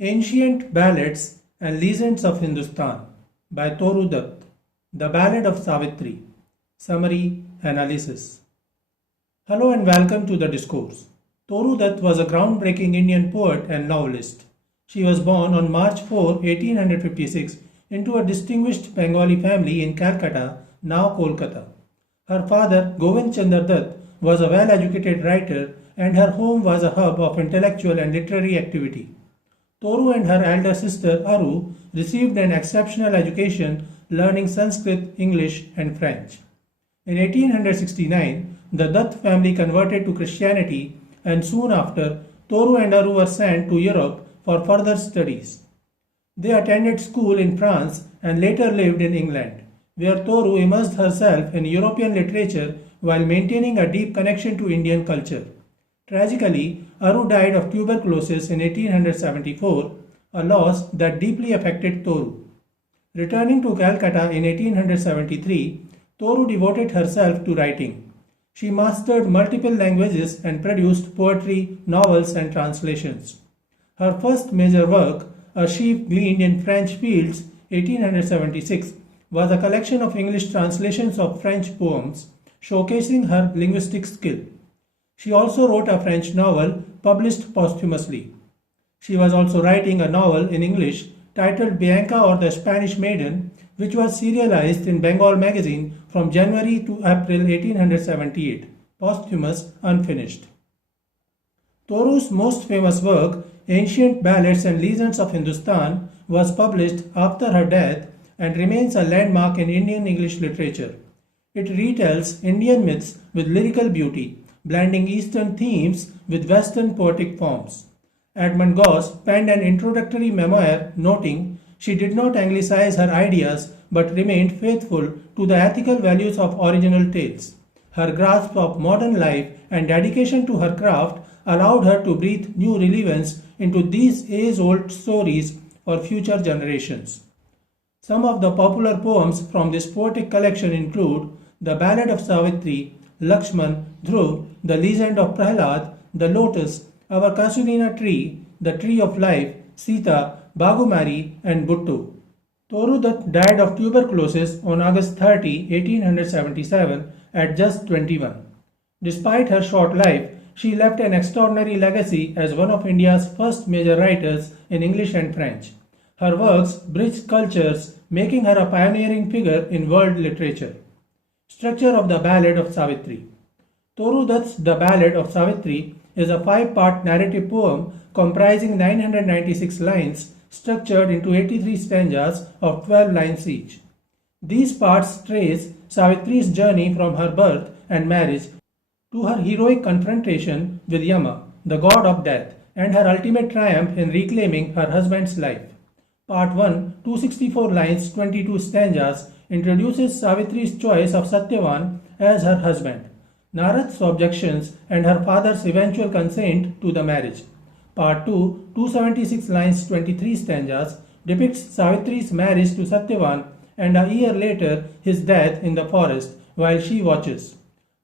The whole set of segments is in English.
Ancient Ballads and Legends of Hindustan by Toru Dutt. The Ballad of Savitri. Summary Analysis. Hello and welcome to the discourse. Toru Dutt was a groundbreaking Indian poet and novelist. She was born on March 4, 1856, into a distinguished Bengali family in Calcutta, now Kolkata. Her father, Govind Chunder Dutt, was a well educated writer, and her home was a hub of intellectual and literary activity. Toru and her elder sister Aru received an exceptional education learning Sanskrit, English, and French. In 1869, the Dutt family converted to Christianity, and soon after, Toru and Aru were sent to Europe for further studies. They attended school in France and later lived in England, where Toru immersed herself in European literature while maintaining a deep connection to Indian culture. Tragically, Aru died of tuberculosis in 1874, a loss that deeply affected Toru. Returning to Calcutta in 1873, Toru devoted herself to writing. She mastered multiple languages and produced poetry, novels, and translations. Her first major work, A Sheaf Gleaned in French Fields, 1876, was a collection of English translations of French poems, showcasing her linguistic skill. She also wrote a French novel published posthumously. She was also writing a novel in English titled Bianca or the Spanish Maiden, which was serialized in Bengal Magazine from January to April 1878, posthumous, unfinished. Toru's most famous work, Ancient Ballads and Legends of Hindustan, was published after her death and remains a landmark in Indian English literature. It retells Indian myths with lyrical beauty, blending Eastern themes with Western poetic forms. Edmund Goss penned an introductory memoir noting she did not anglicize her ideas but remained faithful to the ethical values of original tales. Her grasp of modern life and dedication to her craft allowed her to breathe new relevance into these age-old stories for future generations. Some of the popular poems from this poetic collection include The Ballad of Savitri, Lakshman, Dhruv, The Legend of Prahlad, The Lotus, Our Kasulina Tree, The Tree of Life, Sita, Bagumari, and Buttu. Toru Dutt died of tuberculosis on August 30, 1877, at just 21. Despite her short life, she left an extraordinary legacy as one of India's first major writers in English and French. Her works bridged cultures, making her a pioneering figure in world literature. Structure of the Ballad of Savitri. Toru Dutt's The Ballad of Savitri is a five-part narrative poem comprising 996 lines structured into 83 stanzas of 12 lines each. These parts trace Savitri's journey from her birth and marriage to her heroic confrontation with Yama, the god of death, and her ultimate triumph in reclaiming her husband's life. Part 1, 264 lines, 22 stanzas, introduces Savitri's choice of Satyavan as her husband, Narad's objections, and her father's eventual consent to the marriage. Part 2, 276 lines, 23 stanzas, depicts Savitri's marriage to Satyavan and a year later his death in the forest while she watches.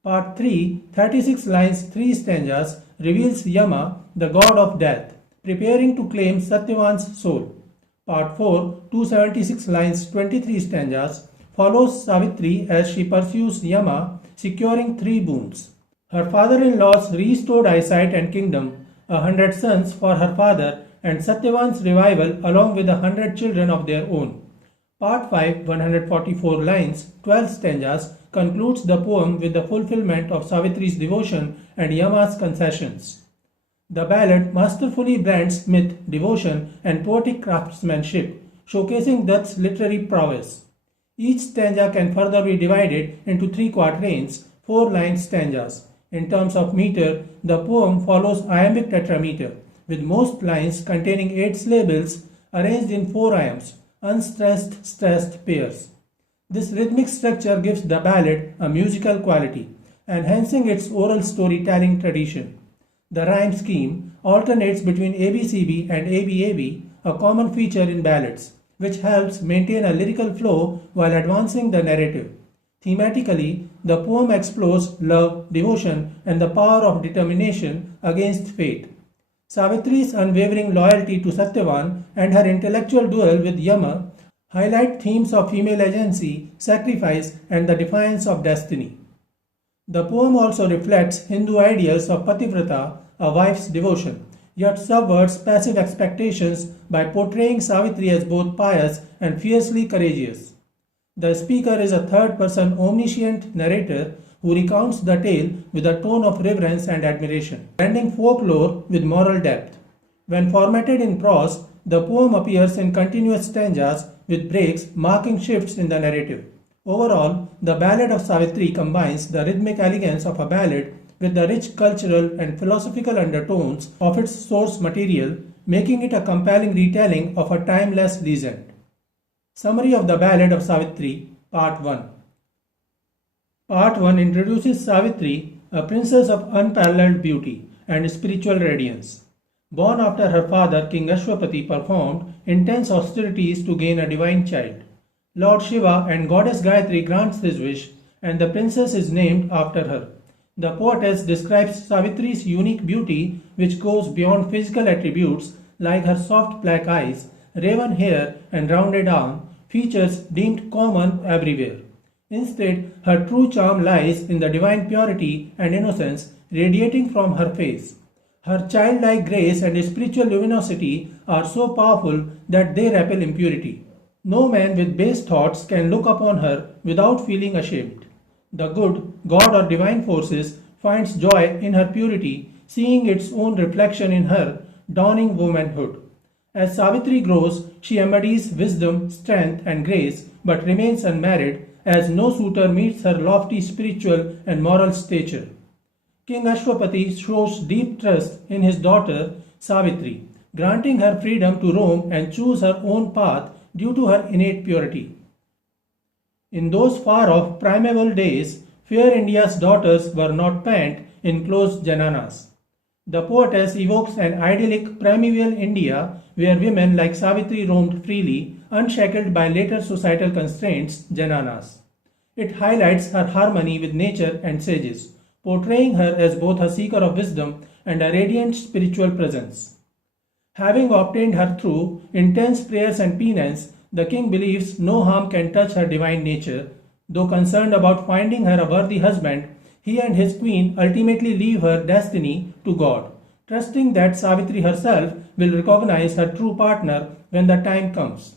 Part 3, 36 lines, 3 stanzas, reveals Yama, the god of death, preparing to claim Satyavan's soul. Part 4, 276 lines, 23 stanzas, follows Savitri as she pursues Yama, securing 3 boons. Her father-in-law's restored eyesight and kingdom, 100 sons for her father, and Satyavan's revival along with 100 children of their own. Part 5, 144 lines, 12 stanzas, concludes the poem with the fulfillment of Savitri's devotion and Yama's concessions. The ballad masterfully blends myth, devotion, and poetic craftsmanship, showcasing Dutt's literary prowess. Each stanza can further be divided into 3 quatrains, 4-line stanzas. In terms of meter, the poem follows iambic tetrameter, with most lines containing 8 syllables arranged in 4 iambs, unstressed, stressed pairs. This rhythmic structure gives the ballad a musical quality, enhancing its oral storytelling tradition. The rhyme scheme alternates between ABCB and ABAB, a common feature in ballads, which helps maintain a lyrical flow while advancing the narrative. Thematically, the poem explores love, devotion, and the power of determination against fate. Savitri's unwavering loyalty to Satyavan and her intellectual duel with Yama highlight themes of female agency, sacrifice, and the defiance of destiny. The poem also reflects Hindu ideals of pativrata, a wife's devotion, yet subverts passive expectations by portraying Savitri as both pious and fiercely courageous. The speaker is a third person omniscient narrator who recounts the tale with a tone of reverence and admiration, blending folklore with moral depth. When formatted in prose, the poem appears in continuous stanzas with breaks marking shifts in the narrative. Overall, the Ballad of Savitri combines the rhythmic elegance of a ballad with the rich cultural and philosophical undertones of its source material, making it a compelling retelling of a timeless legend. Summary of the Ballad of Savitri, Part 1. Part 1 introduces Savitri, a princess of unparalleled beauty and spiritual radiance. Born after her father, King Ashwapati performed intense austerities to gain a divine child. Lord Shiva and Goddess Gayatri grants his wish, and the princess is named after her. The poetess describes Savitri's unique beauty, which goes beyond physical attributes like her soft black eyes, raven hair, and rounded arm, features deemed common everywhere. Instead, her true charm lies in the divine purity and innocence radiating from her face. Her childlike grace and spiritual luminosity are so powerful that they repel impurity. No man with base thoughts can look upon her without feeling ashamed. The good, God or divine forces finds joy in her purity, seeing its own reflection in her dawning womanhood. As Savitri grows, she embodies wisdom, strength, and grace, but remains unmarried, as no suitor meets her lofty spiritual and moral stature. King Ashwapati shows deep trust in his daughter Savitri, granting her freedom to roam and choose her own path due to her innate purity. In those far-off primeval days, fair India's daughters were not pent in closed jananas. The poetess evokes an idyllic primeval India where women like Savitri roamed freely, unshackled by later societal constraints, jananas. It highlights her harmony with nature and sages, portraying her as both a seeker of wisdom and a radiant spiritual presence. Having obtained her through intense prayers and penance, the king believes no harm can touch her divine nature. Though concerned about finding her a worthy husband, he and his queen ultimately leave her destiny to God, trusting that Savitri herself will recognize her true partner when the time comes.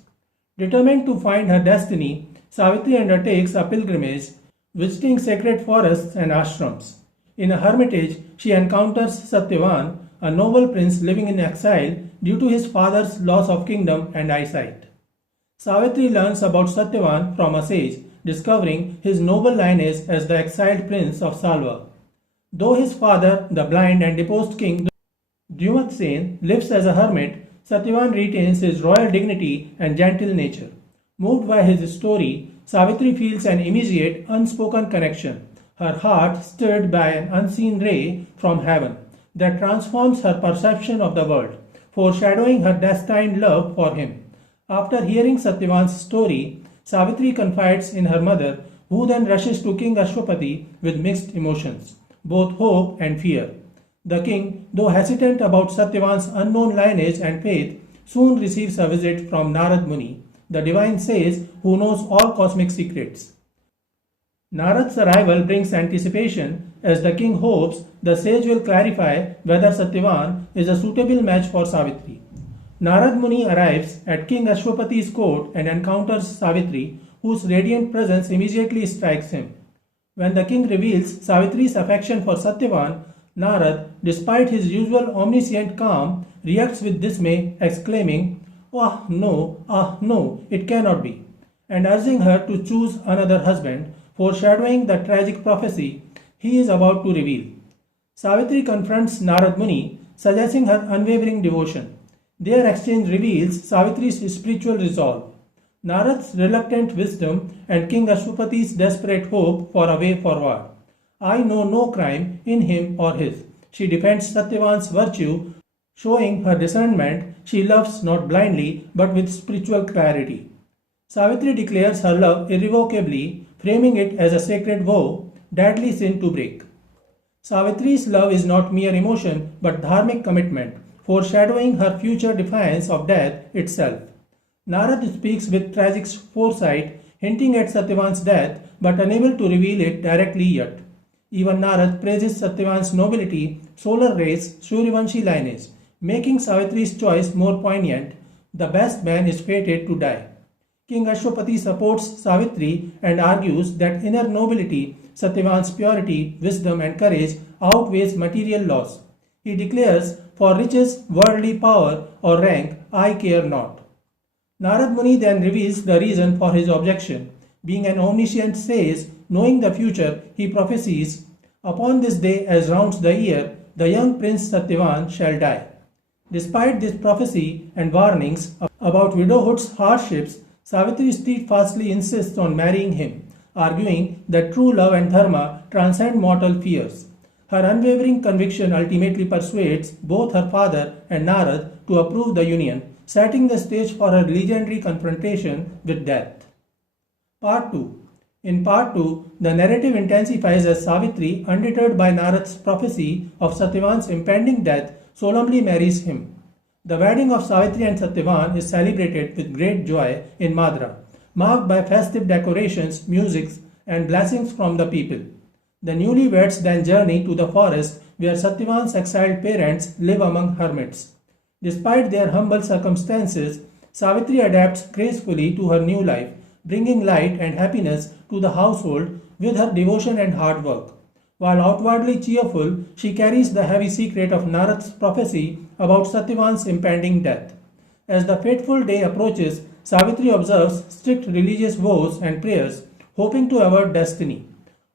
Determined to find her destiny, Savitri undertakes a pilgrimage, visiting sacred forests and ashrams. In a hermitage, she encounters Satyavan, a noble prince living in exile due to his father's loss of kingdom and eyesight. Savitri learns about Satyavan from a sage, discovering his noble lineage as the exiled prince of Salva. Though his father, the blind and deposed king Dumat lives as a hermit, Satyavan retains his royal dignity and gentle nature. Moved by his story, Savitri feels an immediate, unspoken connection, her heart stirred by an unseen ray from heaven that transforms her perception of the world, foreshadowing her destined love for him. After hearing Satyavan's story, Savitri confides in her mother, who then rushes to King Ashwapati with mixed emotions, both hope and fear. The king, though hesitant about Satyavan's unknown lineage and faith, soon receives a visit from Narad Muni, the divine sage who knows all cosmic secrets. Narad's arrival brings anticipation as the king hopes the sage will clarify whether Satyavan is a suitable match for Savitri. Narad Muni arrives at King Ashwapati's court and encounters Savitri, whose radiant presence immediately strikes him. When the king reveals Savitri's affection for Satyavan, Narad, despite his usual omniscient calm, reacts with dismay, exclaiming, ah no, it cannot be," and urging her to choose another husband, foreshadowing the tragic prophecy he is about to reveal. Savitri confronts Narad Muni, suggesting her unwavering devotion. Their exchange reveals Savitri's spiritual resolve, Narad's reluctant wisdom, and King Ashwapati's desperate hope for a way forward. I know no crime in him or his. She defends Satyavan's virtue, showing her discernment. She loves not blindly but with spiritual clarity. Savitri declares her love irrevocably, framing it as a sacred vow, deadly sin to break. Savitri's love is not mere emotion but dharmic commitment, foreshadowing her future defiance of death itself. Narad speaks with tragic foresight, hinting at Satyavan's death but unable to reveal it directly yet. Even Narad praises Satyavan's nobility, solar race, Suryavanshi lineage, making Savitri's choice more poignant. The best man is fated to die. King Ashwapati supports Savitri and argues that inner nobility, Satyavan's purity, wisdom, and courage outweighs material loss. He declares, "For riches, worldly power, or rank, I care not." Narad Muni then reveals the reason for his objection. Being an omniscient sage, knowing the future, he prophesies, "Upon this day, as rounds the year, the young prince Satyavan shall die." Despite this prophecy and warnings about widowhood's hardships, Savitri steadfastly insists on marrying him, arguing that true love and dharma transcend mortal fears. Her unwavering conviction ultimately persuades both her father and Narad to approve the union, setting the stage for her legendary confrontation with death. Part 2. In Part 2, the narrative intensifies as Savitri, undeterred by Narad's prophecy of Satyavan's impending death, solemnly marries him. The wedding of Savitri and Satyavan is celebrated with great joy in Madra, marked by festive decorations, music, and blessings from the people. The newlyweds then journey to the forest where Satyavan's exiled parents live among hermits. Despite their humble circumstances, Savitri adapts gracefully to her new life, bringing light and happiness to the household with her devotion and hard work. While outwardly cheerful, she carries the heavy secret of Narad's prophecy about Satyavan's impending death. As the fateful day approaches, Savitri observes strict religious vows and prayers, hoping to avert destiny.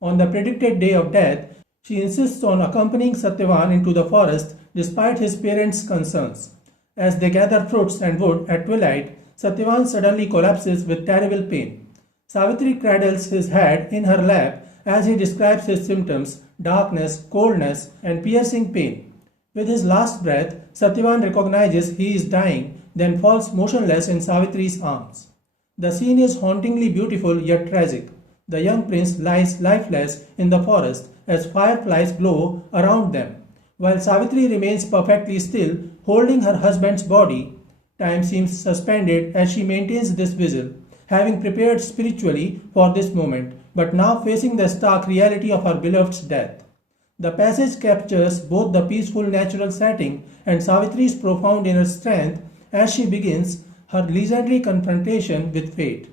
On the predicted day of death, she insists on accompanying Satyavan into the forest despite his parents' concerns. As they gather fruits and wood at twilight, Satyavan suddenly collapses with terrible pain. Savitri cradles his head in her lap as he describes his symptoms: darkness, coldness, and piercing pain. With his last breath, Satyavan recognizes he is dying, then falls motionless in Savitri's arms. The scene is hauntingly beautiful yet tragic. The young prince lies lifeless in the forest as fireflies glow around them, while Savitri remains perfectly still, holding her husband's body. Time seems suspended as she maintains this vigil, having prepared spiritually for this moment, but now facing the stark reality of her beloved's death. The passage captures both the peaceful natural setting and Savitri's profound inner strength as she begins her legendary confrontation with fate.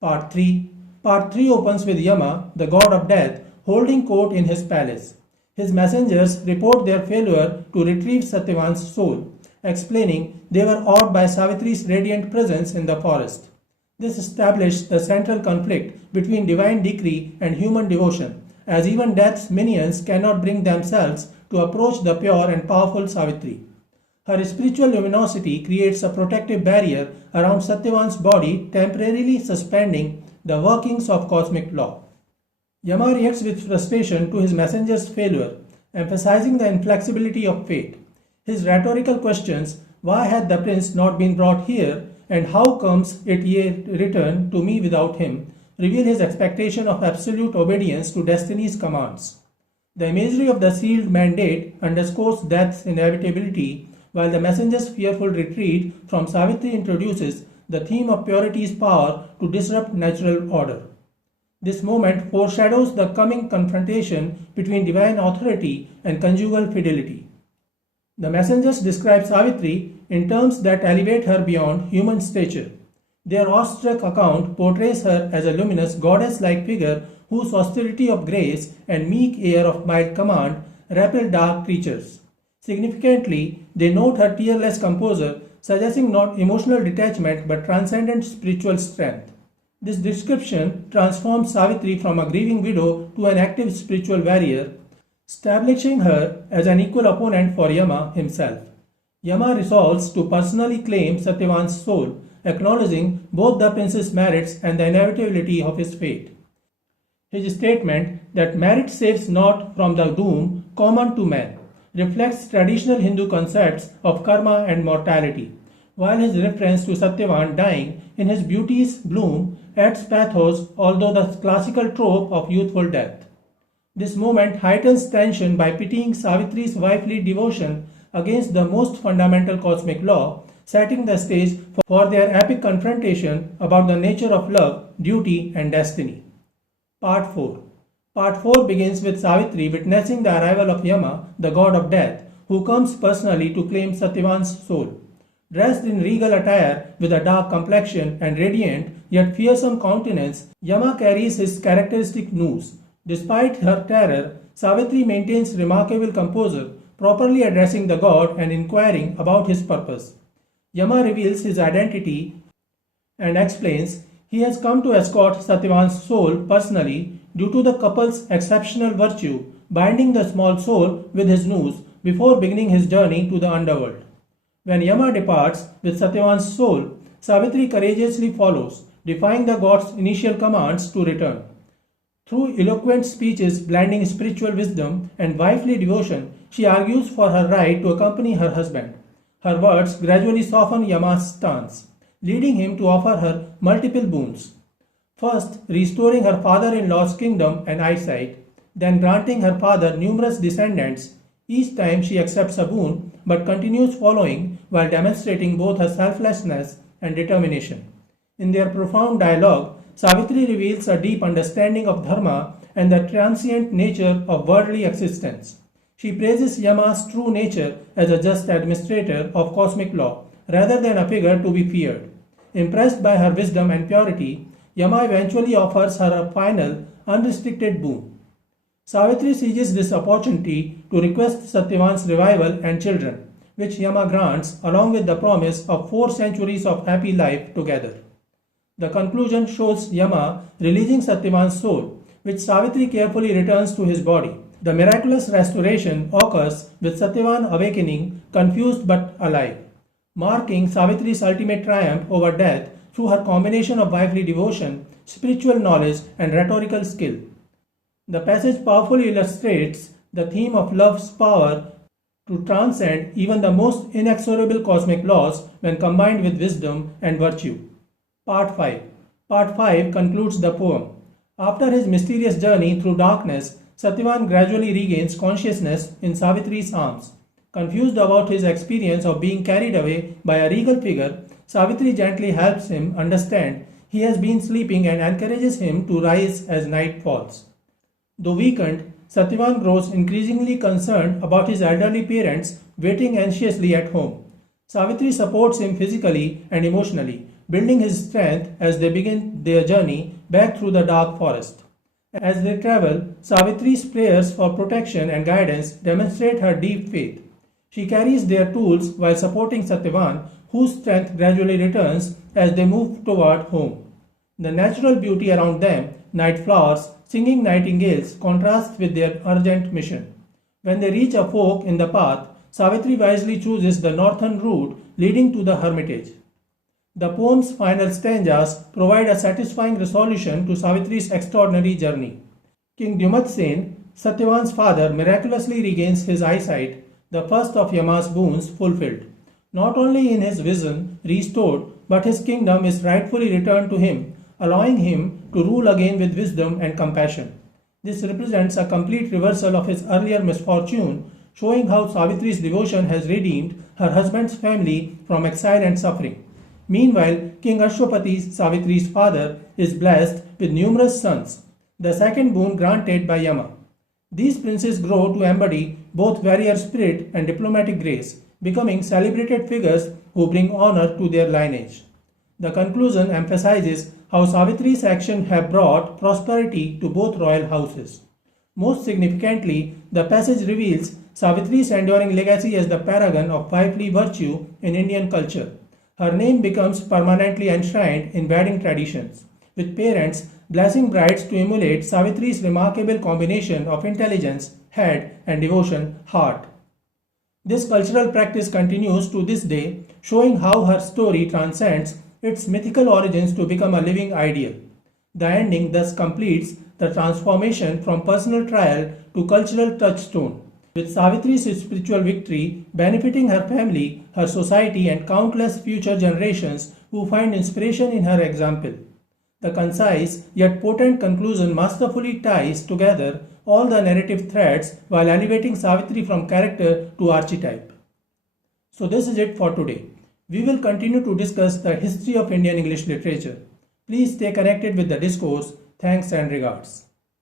Part 3. Part 3 opens with Yama, the god of death, holding court in his palace. His messengers report their failure to retrieve Satyavan's soul, explaining they were awed by Savitri's radiant presence in the forest. This established the central conflict between divine decree and human devotion, as even death's minions cannot bring themselves to approach the pure and powerful Savitri. Her spiritual luminosity creates a protective barrier around Satyavan's body, temporarily suspending the workings of cosmic law. Yama reacts with frustration to his messenger's failure, emphasizing the inflexibility of fate. His rhetorical questions, "Why had the prince not been brought here, and how comes it ye returned to me without him?" reveal his expectation of absolute obedience to destiny's commands. The imagery of the sealed mandate underscores death's inevitability, while the messenger's fearful retreat from Savitri introduces the theme of purity's power to disrupt natural order. This moment foreshadows the coming confrontation between divine authority and conjugal fidelity. The messengers describe Savitri in terms that elevate her beyond human stature. Their awestruck account portrays her as a luminous, goddess-like figure whose austerity of grace and meek air of mild command repel dark creatures. Significantly, they note her tearless composure, suggesting not emotional detachment but transcendent spiritual strength. This description transforms Savitri from a grieving widow to an active spiritual warrior, establishing her as an equal opponent for Yama himself. Yama resolves to personally claim Satyavan's soul, acknowledging both the prince's merits and the inevitability of his fate. His statement that merit saves not from the doom common to man reflects traditional Hindu concepts of karma and mortality, while his reference to Satyavan dying in his beauty's bloom adds pathos, although the classical trope of youthful death. This moment heightens tension by pitying Savitri's wifely devotion against the most fundamental cosmic law, setting the stage for their epic confrontation about the nature of love, duty, and destiny. Part 4. Part 4 begins with Savitri witnessing the arrival of Yama, the god of death, who comes personally to claim Satyavan's soul. Dressed in regal attire with a dark complexion and radiant yet fearsome countenance, Yama carries his characteristic noose. Despite her terror, Savitri maintains remarkable composure, properly addressing the god and inquiring about his purpose. Yama reveals his identity and explains he has come to escort Satyavan's soul personally due to the couple's exceptional virtue, binding the small soul with his noose before beginning his journey to the underworld. When Yama departs with Satyavan's soul, Savitri courageously follows, defying the god's initial commands to return. Through eloquent speeches blending spiritual wisdom and wifely devotion, she argues for her right to accompany her husband. Her words gradually soften Yama's stance, leading him to offer her multiple boons. First, restoring her father-in-law's kingdom and eyesight, then granting her father numerous descendants. Each time she accepts a boon but continues following while demonstrating both her selflessness and determination. In their profound dialogue, Savitri reveals a deep understanding of dharma and the transient nature of worldly existence. She praises Yama's true nature as a just administrator of cosmic law rather than a figure to be feared. Impressed by her wisdom and purity, Yama eventually offers her a final, unrestricted boon. Savitri seizes this opportunity to request Satyavan's revival and children, which Yama grants along with the promise of 4 centuries of happy life together. The conclusion shows Yama releasing Satyavan's soul, which Savitri carefully returns to his body. The miraculous restoration occurs with Satyavan awakening, confused but alive, marking Savitri's ultimate triumph over death through her combination of wifely devotion, spiritual knowledge, and rhetorical skill. The passage powerfully illustrates the theme of love's power to transcend even the most inexorable cosmic laws when combined with wisdom and virtue. Part 5. Part 5 concludes the poem. After his mysterious journey through darkness, Satyavan gradually regains consciousness in Savitri's arms. Confused about his experience of being carried away by a regal figure, Savitri gently helps him understand he has been sleeping and encourages him to rise as night falls. Though weakened, Satyavan grows increasingly concerned about his elderly parents waiting anxiously at home. Savitri supports him physically and emotionally, building his strength as they begin their journey back through the dark forest. As they travel, Savitri's prayers for protection and guidance demonstrate her deep faith. She carries their tools while supporting Satyavan, whose strength gradually returns as they move toward home. The natural beauty around them, night flowers, singing nightingales, contrasts with their urgent mission. When they reach a fork in the path, Savitri wisely chooses the northern route leading to the hermitage. The poem's final stanzas provide a satisfying resolution to Savitri's extraordinary journey. King Dyumatsena, Satyavan's father, miraculously regains his eyesight, the first of Yama's boons fulfilled. Not only is his vision restored, but his kingdom is rightfully returned to him, allowing him to rule again with wisdom and compassion. This represents a complete reversal of his earlier misfortune, showing how Savitri's devotion has redeemed her husband's family from exile and suffering. Meanwhile, King Ashwapati, Savitri's father, is blessed with numerous sons, the second boon granted by Yama. These princes grow to embody both warrior spirit and diplomatic grace, becoming celebrated figures who bring honor to their lineage. The conclusion emphasizes how Savitri's actions have brought prosperity to both royal houses. Most significantly, the passage reveals Savitri's enduring legacy as the paragon of wifely virtue in Indian culture. Her name becomes permanently enshrined in wedding traditions, with parents blessing brides to emulate Savitri's remarkable combination of intelligence, head, and devotion, heart. This cultural practice continues to this day, showing how her story transcends its mythical origins to become a living ideal. The ending thus completes the transformation from personal trial to cultural touchstone, with Savitri's spiritual victory benefiting her family, her society, and countless future generations who find inspiration in her example. The concise yet potent conclusion masterfully ties together all the narrative threads while elevating Savitri from character to archetype. So this is it for today. We will continue to discuss the history of Indian English literature. Please stay connected with the discourse. Thanks and regards.